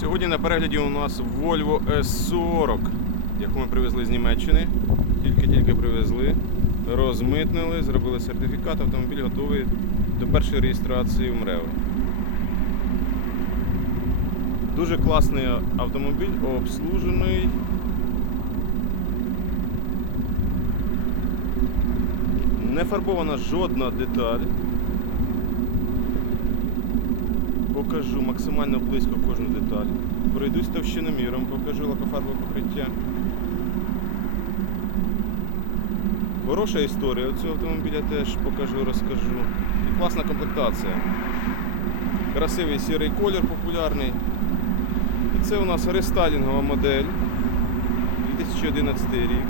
Сьогодні на перегляді у нас Volvo S40, яку ми привезли з Німеччини. Тільки-тільки привезли, розмитнили, зробили сертифікат, автомобіль готовий до першої реєстрації в МРЕО. Дуже класний автомобіль, обслужений. Не фарбована жодна деталь. Покажу максимально близько кожну деталь. Пройдусь товщиноміром, покажу лакофарбове покриття. Хороша історія цього автомобіля теж покажу, розкажу. І класна комплектація. Красивий сірий колір популярний. І це у нас рестайлінгова модель. 2011 рік.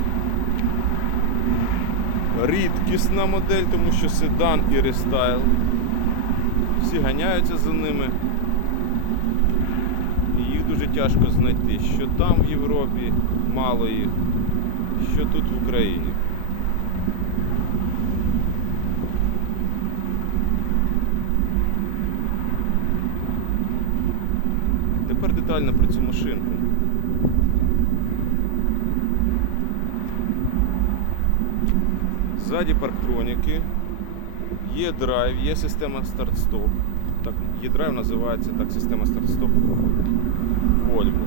Рідкісна модель, тому що седан і рестайл. Всі ганяються за ними. І їх дуже тяжко знайти. Що там в Європі мало їх, що тут в Україні. Тепер детально про цю машинку. Ззаді парктроніки. Є драйв, є система старт-стоп. Так, драйв називається так система старт-стоп Volvo.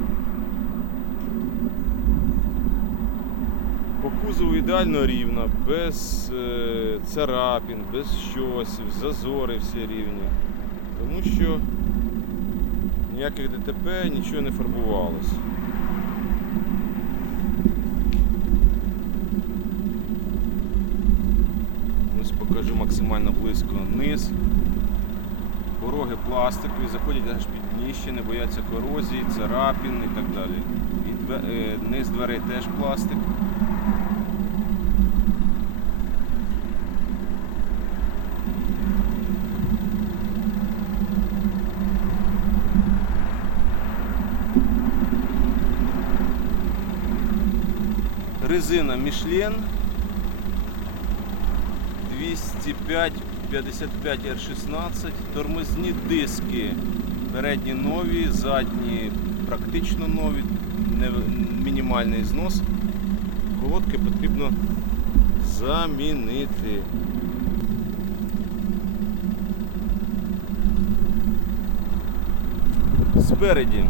По кузову ідеально рівна, без е, царапін, без щось, зазори всі рівні. Тому що ніяких ДТП, нічого не фарбувалось. Ось покажу максимально близько низ. Пороги пластикові, заходять аж під дніще, не бояться корозії, царапін і так далі. І е, низ дверей теж пластик. Резина Michelin 205 55 R16, тормозні диски. Передні нові, задні практично нові, мінімальний знос. Колодки потрібно замінити. Спереді е,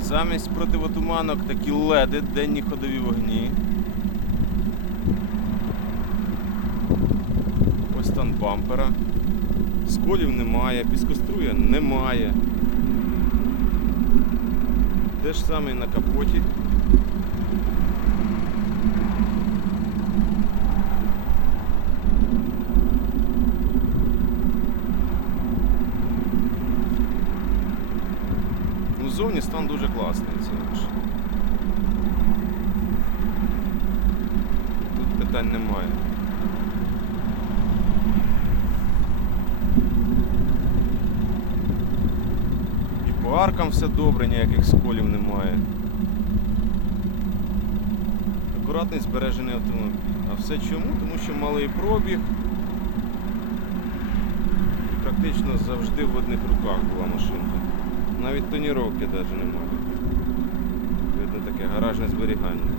замість противотуманок такі леди, денні ходові вогні. Ось стан бампера. Сколів немає, піскоструя немає. Те ж саме і на капоті. Ну, зовні стан дуже класний. Це. Тут питань немає. І по аркам все добре, ніяких сколів немає. Акуратний збережений автомобіль. А все чому? Тому що малий пробіг. Практично завжди в одних руках була машинка. Навіть тоніровки навіть немає. Видно таке гаражне зберігання.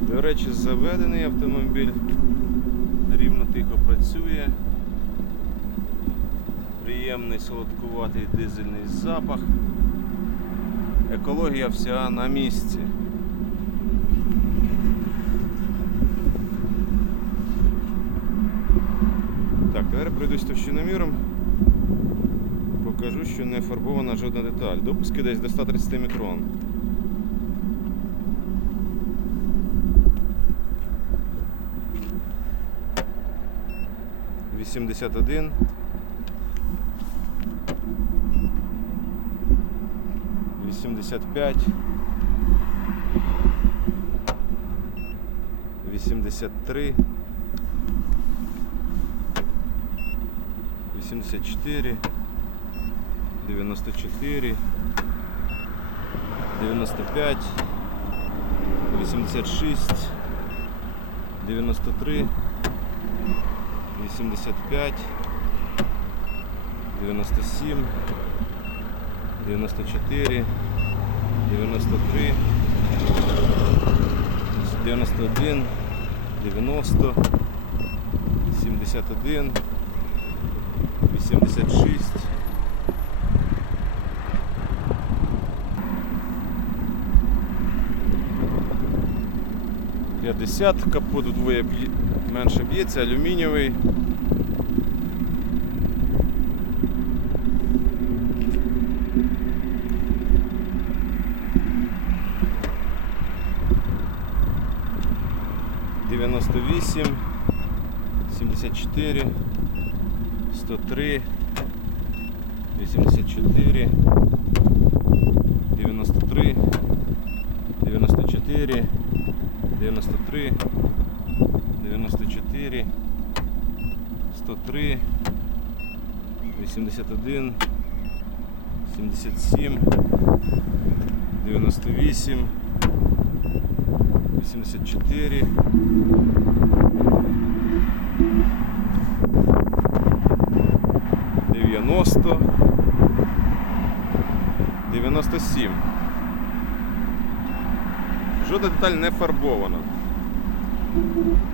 До речі, заведений автомобіль тихо працює. Приємний солодкуватий дизельний запах. Екологія вся на місці. Так, тепер пройдусь товщиноміром. Покажу, що не фарбована жодна деталь. Допуски десь до 130 мікрон. Вісімдесят один. Вісімдесят п'ять. Вісімдесят три. 84, 94, 95, 86, 93, 85, 97, 94, 93, 91, 90, 71, 86. П'ятдесят, капот вдвоє б'є- менше б'ється, алюмінієвий. Дев'яносто вісім, сімдесят чотири, сто три, вісімдесят чотири, дев'яносто три, дев'яносто чотири, дев'яносто три, дев'яносто чотири, сто три, вісімдесят один, сімдесят сім, дев'яносто вісім, вісімдесят чотири. Дев'яносто. Дев'яносто сім. Жодна деталь не фарбована.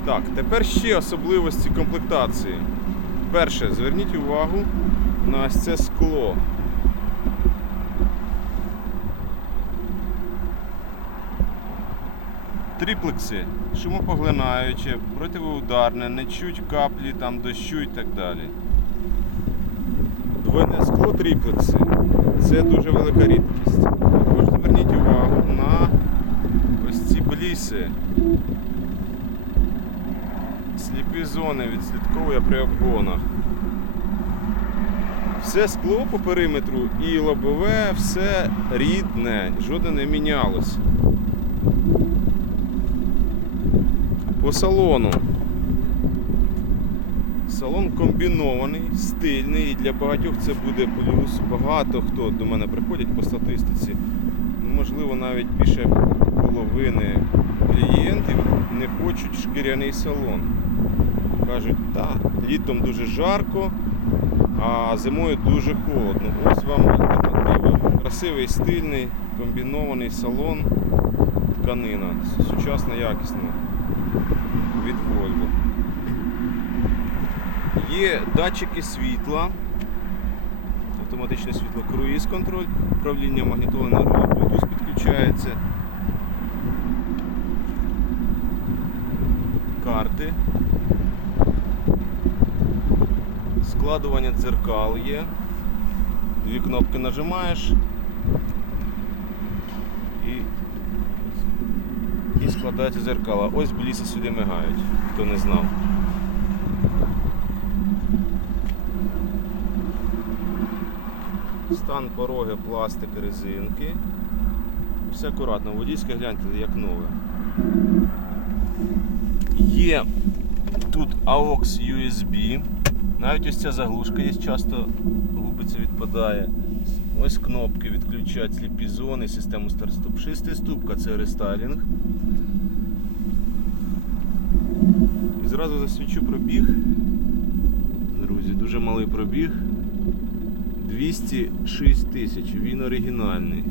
Так, тепер ще особливості комплектації. Перше, зверніть увагу на ось це скло. Триплекси шумопоглинаюче, противоударне, не чуть каплі там дощу і так далі. Двойне скло триплекси це дуже велика рідкість. Також зверніть увагу на бліси. Сліпі зони відслідковує при обгонах. Все скло по периметру і лобове, все рідне, жодне не мінялось. По салону. Салон комбінований, стильний, і для багатьох це буде плюс. Багато хто до мене приходять по статистиці. Можливо, навіть більше половини клієнтів не хочуть шкіряний салон. Кажуть, так, літом дуже жарко, а зимою дуже холодно. Ось вам альтернатива. Красивий, стильний, комбінований салон, тканина, сучасна, якісна від Volvo. Є датчики світла, автоматичне світло, круїз контроль, управління магнітоли на Bluetooth підключається. Карти. Складування дзеркал є. Дві кнопки нажимаєш і, і складаються дзеркала. Ось бліси сюди мигають, хто не знав. Стан пороги, пластик, резинки. Все акуратно, водійське гляньте, як нове. Є тут AUX USB. Навіть ось ця заглушка є, часто губиться, відпадає. Ось кнопки відключають сліпі зони, систему старт-стоп. Шестиступка це рестайлінг. І зразу засвічу пробіг. Друзі, дуже малий пробіг. 206 тисяч, він оригінальний.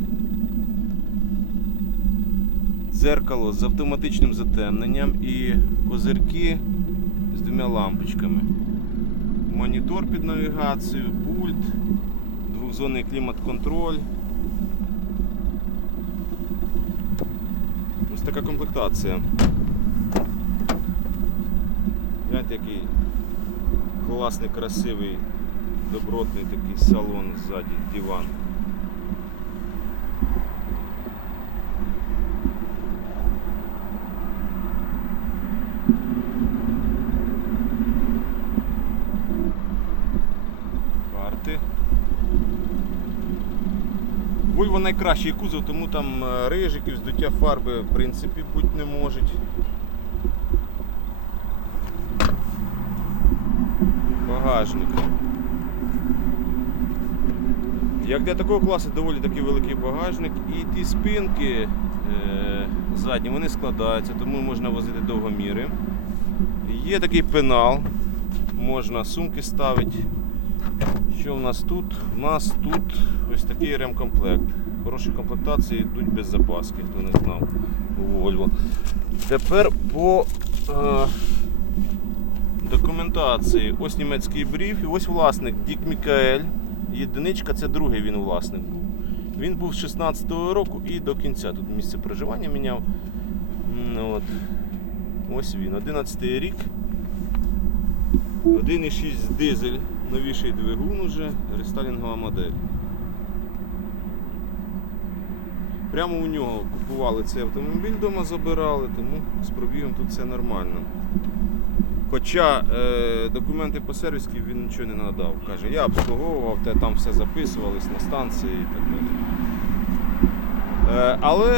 Дзеркало з автоматичним затемненням і козирки з двома лампочками. Монітор під навігацію, пульт, двохзонний клімат-контроль. Ось така комплектація. Гляньте, який класний, красивий, добротний такий салон ззаді, диван. Карти. Найкращий кузов, тому там е, рижиків, здуття фарби в принципі бути не можуть. Багажник. Як для такого класу доволі такий великий багажник і ті спинки е, задні вони складаються, тому можна возити довгоміри. Є такий пенал, можна сумки ставити. Що в нас тут? У нас тут ось такий ремкомплект. Хороші комплектації йдуть без запаски, хто не знав у Volvo. Тепер по е, документації. Ось німецький бриф і ось власник Дік Мікаель. Єдиничка це другий він власник був. Він був з 16-го року і до кінця. Тут місце проживання міняв. М, От. Ось він, 11 рік. 1,6 дизель, новіший двигун уже, рестайлінгова модель. Прямо у нього купували цей автомобіль, вдома забирали, тому з пробігом тут все нормально. Хоча е, документи по сервісі він нічого не надав. Каже, я обслуговував, те там все записувались на станції і так далі. Е, але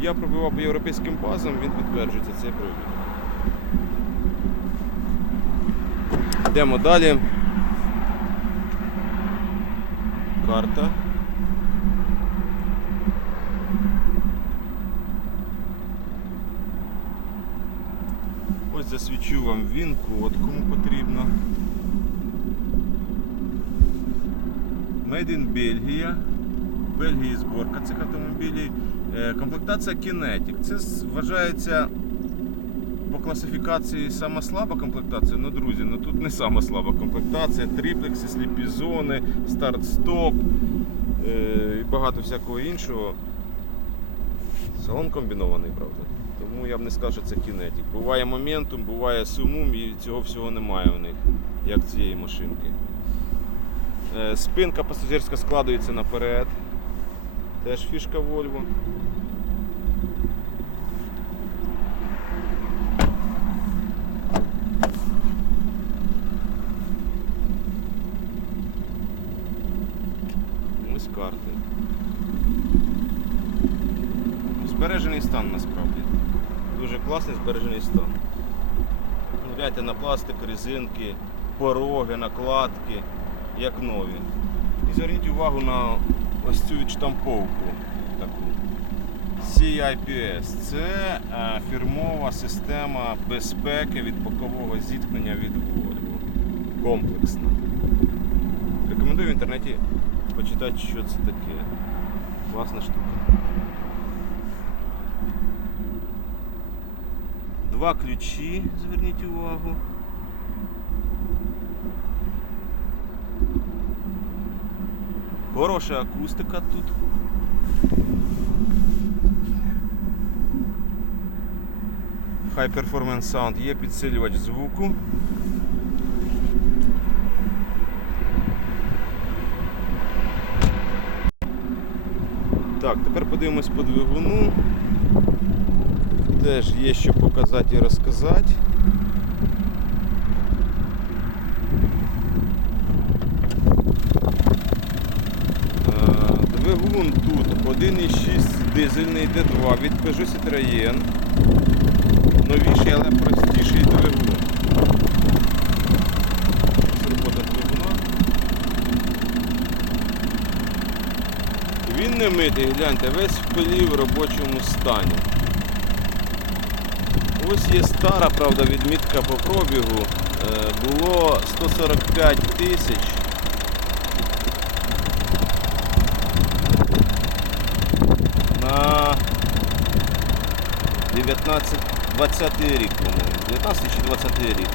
я пробивав по європейським базам, він підтверджується цей пробіг. Йдемо далі. Карта. Ось засвічу вам він код, кому потрібно. Made in Бельгія. Бельгії зборка цих автомобілів. Е, Комплектація Kinetic. Це вважається по класифікації сама слаба комплектація. Ну, друзі, ну тут не сама слаба комплектація. Триплекси, сліпі зони, старт-стоп е, і багато всякого іншого. Салон комбінований, правда. Тому я б не сказав, що це кінетик. Буває моментум, буває сумум і цього всього немає у них, як цієї машинки. Е, Спинка пасажирська складується наперед. Теж фішка Volvo. Ось карти. Збережений стан насправді. Дуже Ну, Гляньте на пластик, резинки, пороги, накладки, як нові. І зверніть увагу на ось цю відштамповку таку. CIPS. Це е, фірмова система безпеки від бокового зіткнення від Volvo. Комплексна. Рекомендую в інтернеті почитати, що це таке. Класна штука. Два ключі, зверніть увагу. Хороша акустика тут. High Performance Sound, є підсилювач звуку. Так, тепер подивимось по двигуну. Теж є що показати і розказати. Е, Двигун тут 1,6 дизельний D2 від Peugeot Citroën. Новіший, але простіший двигун. Робота двигуна. Він не митий, гляньте, весь в пилі в робочому стані. Ось є стара, правда, відмітка по пробігу. Е, Було 145 тисяч. На 19, 20 рік, по-моєму. 19 чи 20 рік.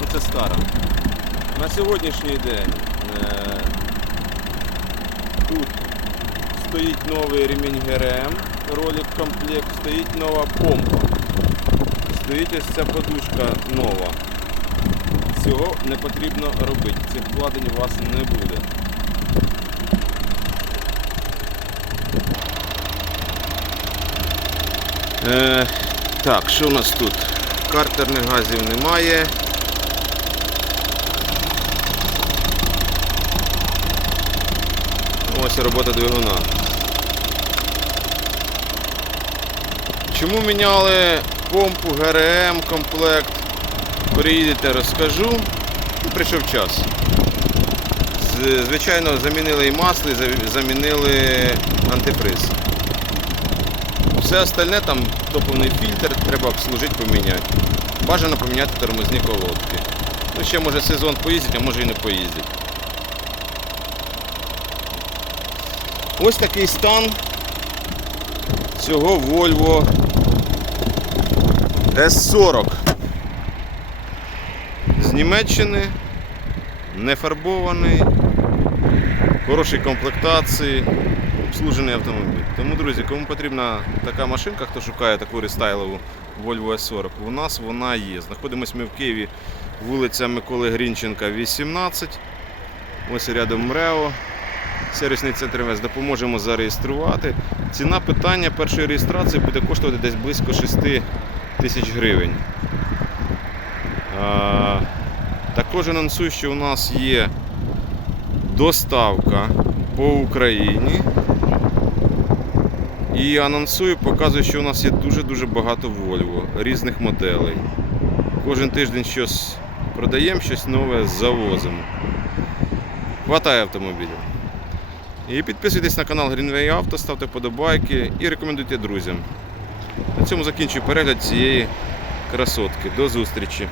Ну це стара. На сьогоднішній день е, тут стоїть новий ремінь ГРМ, ролик комплект, стоїть нова помпа. Стоїть ось ця подушка нова. Цього не потрібно робити. Цих вкладень у вас не буде. Е, так, що у нас тут? Картерних газів немає. Ось робота двигуна. Чому міняли помпу, ГРМ, комплект? Приїдете, розкажу. Ну, Прийшов час. Звичайно, замінили і масло, і замінили антифриз. Все остальне там топливний фільтр треба обслужити, поміняти. Бажано поміняти тормозні колодки. Ну, ще може сезон поїздять, а може і не поїздять. Ось такий стан цього Volvo S40 з Німеччини, не фарбований, хорошій комплектації, обслужений автомобіль. Тому, друзі, кому потрібна така машинка, хто шукає таку рестайлову Volvo S40, у нас вона є. Знаходимося ми в Києві, вулиця Миколи Грінченка, 18. Ось рядом МРЕО. Сервісний центр МВС допоможемо зареєструвати. Ціна питання першої реєстрації буде коштувати десь близько 6 тисяч гривень. Також анонсую, що у нас є доставка по Україні. І анонсую, показую, що у нас є дуже-дуже багато Volvo різних моделей. Кожен тиждень щось продаємо, щось нове завозимо. Хватає автомобілів. І підписуйтесь на канал Greenway Auto, ставте вподобайки і рекомендуйте друзям. На цьому закінчую перегляд цієї красотки. До зустрічі!